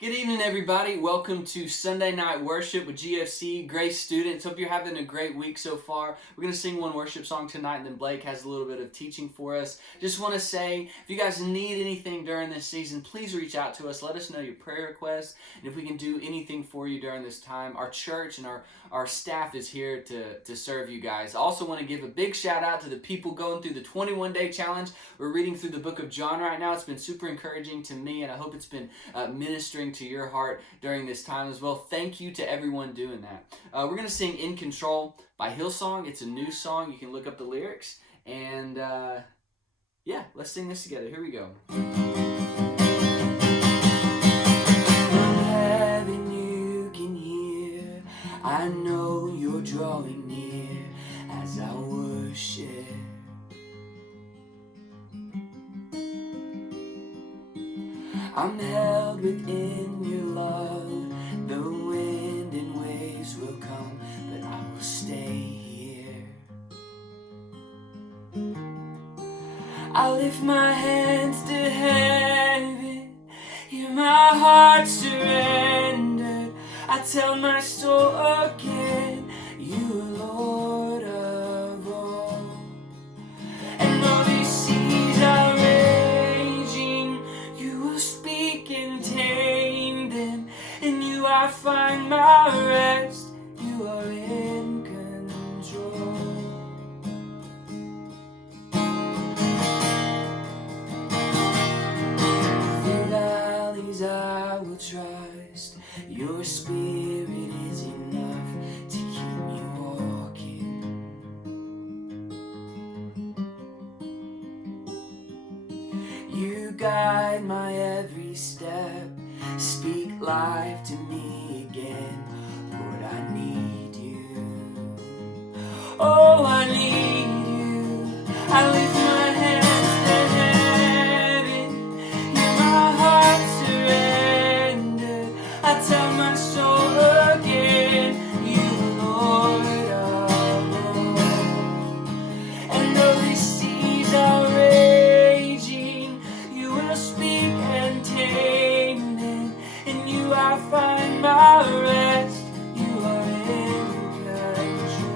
Good evening, everybody. Welcome to Sunday Night Worship with GFC. Grace students, hope you're having a great week so far. We're going to sing one worship song tonight, and then Blake has a little bit of teaching for us. Just want to say, if you guys need anything during this season, please reach out to us. Let us know your prayer requests, and if we can do anything for you during this time. Our church and our staff is here to serve you guys. I also want to give a big shout out to the people going through the 21-day challenge. We're reading through the book of John right now. It's been super encouraging to me, and I hope it's been ministering to your heart during this time as well. Thank you to everyone doing that. We're going to sing In Control by Hillsong. It's a new song. You can look up the lyrics. And let's sing this together. Here we go. From heaven you can hear, I know you're drawing near as I worship. I'm held within your love. The wind and waves will come, but I will stay here. I lift my hands to heaven, hear my heart surrendered. I tell my soul again, you are Lord of all. And though these seas are raging, you will speak and tame them. In you I find my rest, you are in control. Through valleys I will trust, your spirit is enough to keep me walking. You guide my every step, speak life to me again. Lord, I need you. Oh, I need you. I lift my hands to heaven, hear my heart surrender. I tell my soul again, you are Lord of all. And though these seas are raging, you will speak and tame them. In you I find my rest, you are in control.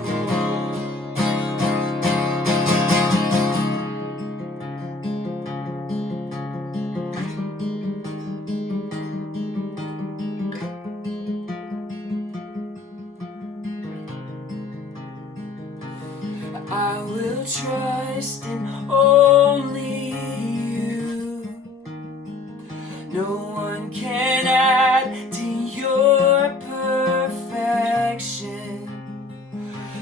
I will trust in only you. No one can add to your perfection.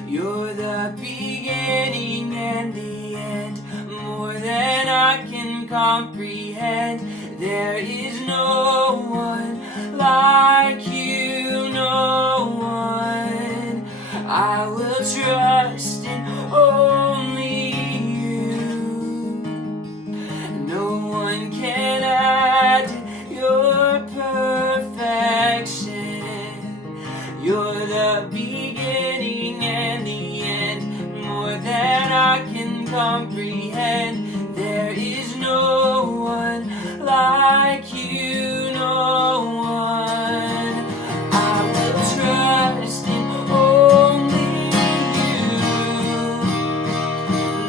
You're the beginning and the end, more than I can comprehend. There is no one like you, no one. I will trust in only you. No one can add to your perfection. You're the beginning and the end, more than I can comprehend. There is no one like you, no one. I will trust in only you.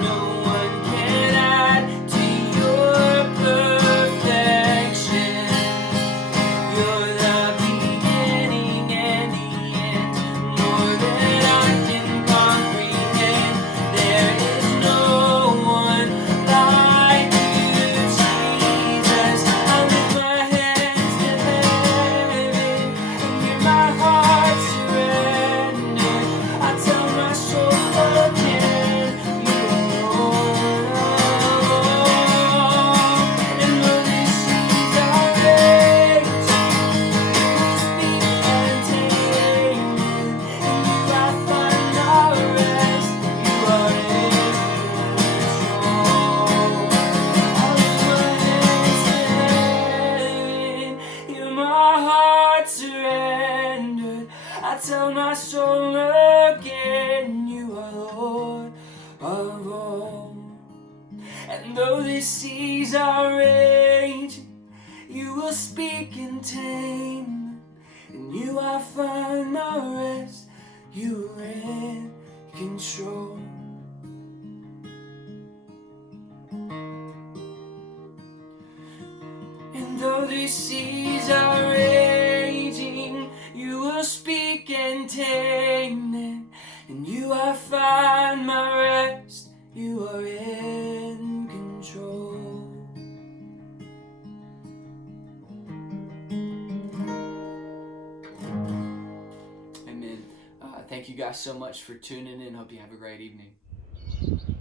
No one can add to your perfection. You're the beginning and the end, more than I can comprehend. There is no one like you, Jesus. I lift my hands to heaven and hear my heart surrender. I tell my soul again, you are Lord. And though these seas are raging, speak and tame them. In you I find our rest, you are in control. I lift my hands to heaven, hear my heart surrendered. I tell my soul again, you are Lord of all. And though these seas are raging, you will speak and containment. In you I find my rest. You are in control. And though these seas are raging, you will speak and tame them. In you I find my rest. You are in control. Amen. Thank you guys so much for tuning in. Hope you have a great evening.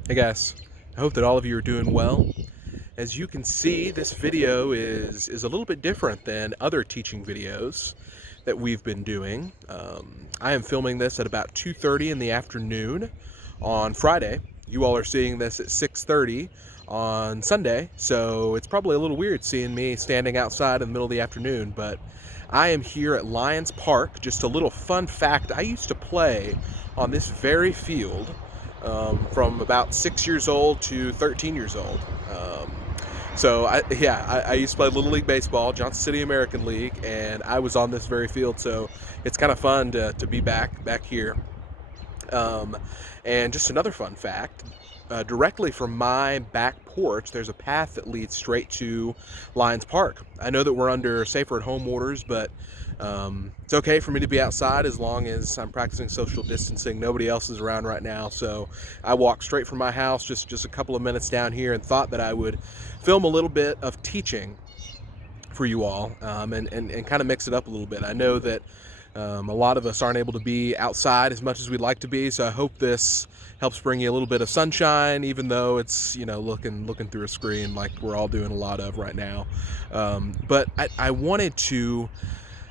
Hey guys, I hope that all of you are doing well. As you can see, this video is a little bit different than other teaching videos that we've been doing. I am filming this at about 2:30 in the afternoon on Friday. You all are seeing this at 6:30 on Sunday, so it's probably a little weird seeing me standing outside in the middle of the afternoon, but I am here at Lions Park. Just a little fun fact, I used to play on this very field from about 6 years old to 13 years old. So I used to play Little League Baseball, Johnson City American League, and I was on this very field, so it's kind of fun to be back here. And just another fun fact, directly from my back porch, there's a path that leads straight to Lions Park. I know that we're under safer at home orders, but it's okay for me to be outside as long as I'm practicing social distancing. Nobody else is around right now, so I walked straight from my house just a couple of minutes down here and thought that I would film a little bit of teaching for you all, and kind of mix it up a little bit. I know that a lot of us aren't able to be outside as much as we'd like to be, so I hope this helps bring you a little bit of sunshine, even though it's, looking through a screen like we're all doing a lot of right now. But I wanted to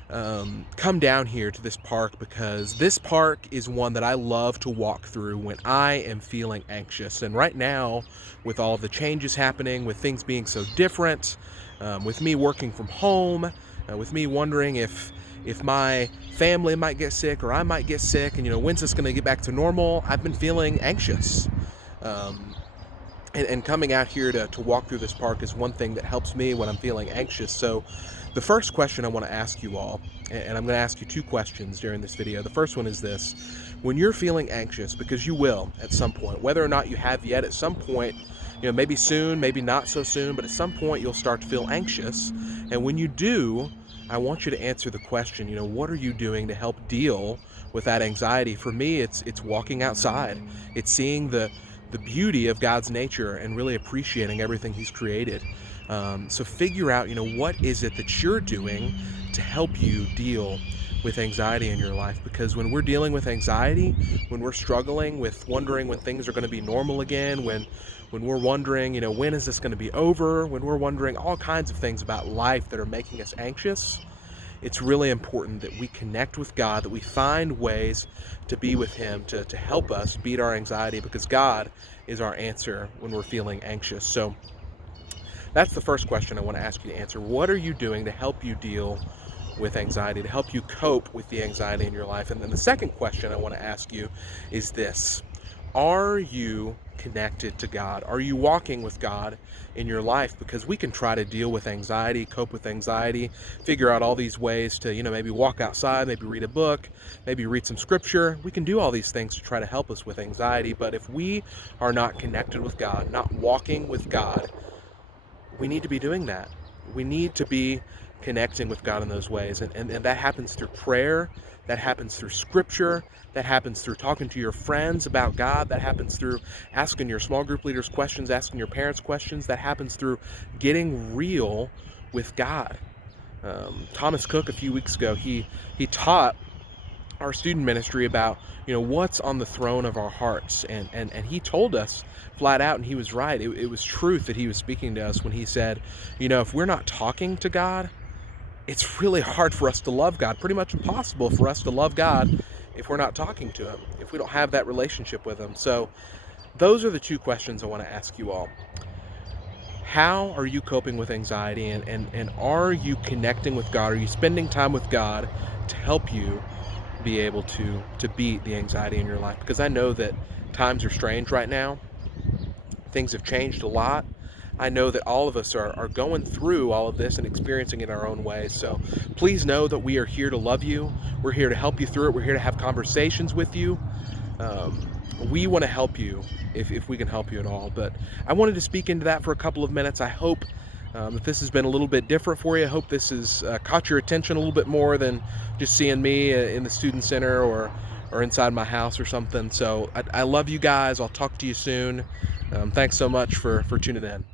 come down here to this park because this park is one that I love to walk through when I am feeling anxious. And right now, with all of the changes happening, with things being so different, with me working from home, with me wondering if my family might get sick or I might get sick, and when's this going to get back to normal, I've been feeling anxious. And coming out here to walk through this park is one thing that helps me when I'm feeling anxious. So the first question I want to ask you all, and I'm going to ask you two questions during this video. The first one is this: when you're feeling anxious, because you will at some point, whether or not you have yet, at some point, maybe soon, maybe not so soon, but at some point you'll start to feel anxious. And when you do, I want you to answer the question, what are you doing to help deal with that anxiety? For me, it's walking outside. It's seeing the beauty of God's nature and really appreciating everything He's created. So figure out, what is it that you're doing to help you deal with anxiety in your life? Because when we're dealing with anxiety, when we're struggling with wondering when things are going to be normal again, when we're wondering, when is this going to be over, when we're wondering all kinds of things about life that are making us anxious, it's really important that we connect with God, that we find ways to be with Him, to help us beat our anxiety, because God is our answer when we're feeling anxious. So that's the first question I want to ask you to answer. What are you doing to help you deal with anxiety, to help you cope with the anxiety in your life? And then the second question I want to ask you is this: are you connected to God? Are you walking with God in your life? Because we can try to deal with anxiety, cope with anxiety, figure out all these ways to, maybe walk outside, maybe read a book, maybe read some scripture. We can do all these things to try to help us with anxiety. But if we are not connected with God, not walking with God, we need to be doing that. We need to be connecting with God in those ways. And that happens through prayer. That happens through scripture. That happens through talking to your friends about God. That happens through asking your small group leaders questions, asking your parents questions. That happens through getting real with God. Thomas Cook, a few weeks ago, he taught our student ministry about, what's on the throne of our hearts. And he told us flat out, and he was right. It was truth that he was speaking to us when he said, if we're not talking to God, it's really hard for us to love God. Pretty much impossible for us to love God if we're not talking to Him, if we don't have that relationship with Him. So those are the two questions I want to ask you all. How are you coping with anxiety, and are you connecting with God? Are you spending time with God to help you be able to beat the anxiety in your life? Because I know that times are strange right now. Things have changed a lot. I know that all of us are going through all of this and experiencing it in our own way. So please know that we are here to love you. We're here to help you through it. We're here to have conversations with you. Um, we want to help you if we can help you at all. But I wanted to speak into that for a couple of minutes. I hope that this has been a little bit different for you. I hope this has caught your attention a little bit more than just seeing me in the student center or inside my house or something. So I love you guys. I'll talk to you soon. Thanks so much for tuning in.